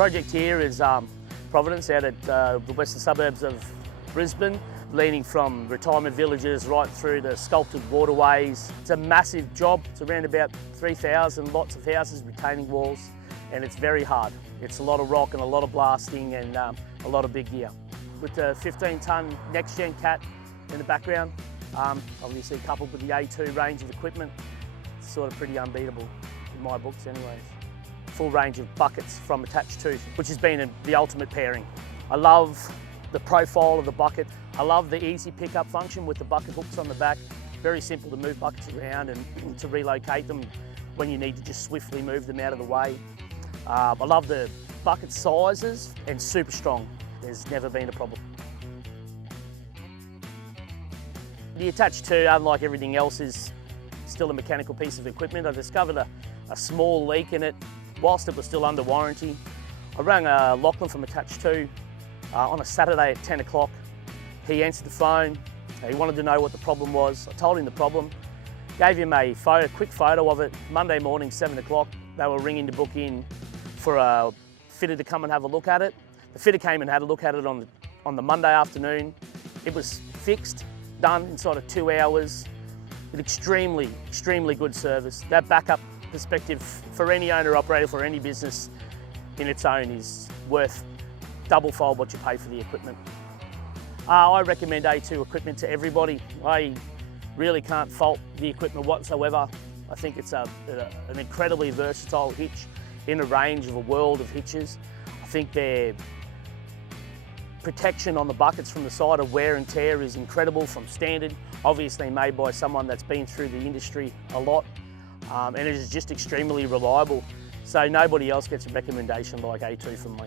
Project here is Providence out at the western suburbs of Brisbane, leading from retirement villages right through to sculpted waterways. It's a massive job. It's around about 3,000, lots of houses, retaining walls, and it's very hard. It's a lot of rock and a lot of blasting and a lot of big gear. With the 15-tonne next-gen cat in the background, obviously coupled with the A2 range of equipment, it's sort of pretty unbeatable in my books anyways. Full range of buckets from attached to, which has been the ultimate pairing. I love the profile of the bucket. I love the easy pickup function with the bucket hooks on the back. Very simple to move buckets around and to relocate them when you need to just swiftly move them out of the way. I love the bucket sizes and super strong. There's never been a problem. The attached to, unlike everything else, is still a mechanical piece of equipment. I discovered a small leak in it whilst it was still under warranty. I rang Lachlan from Attached 2 on a Saturday at 10 o'clock. He answered the phone. He wanted to know what the problem was. I told him the problem, gave him a quick photo of it. Monday morning, 7 o'clock, they were ringing to book in for a fitter to come and have a look at it. The fitter came and had a look at it on the Monday afternoon. It was fixed, done inside of 2 hours with extremely good service. That backup perspective for any owner operator, for any business in its own, is worth double-fold what you pay for the equipment. I recommend A2 equipment to everybody. I really can't fault the equipment whatsoever. I think it's an incredibly versatile hitch in a range of a world of hitches. I think their protection on the buckets from the side of wear and tear is incredible from standard, obviously made by someone that's been through the industry a lot, and it is just extremely reliable. So nobody else gets a recommendation like A2 from me.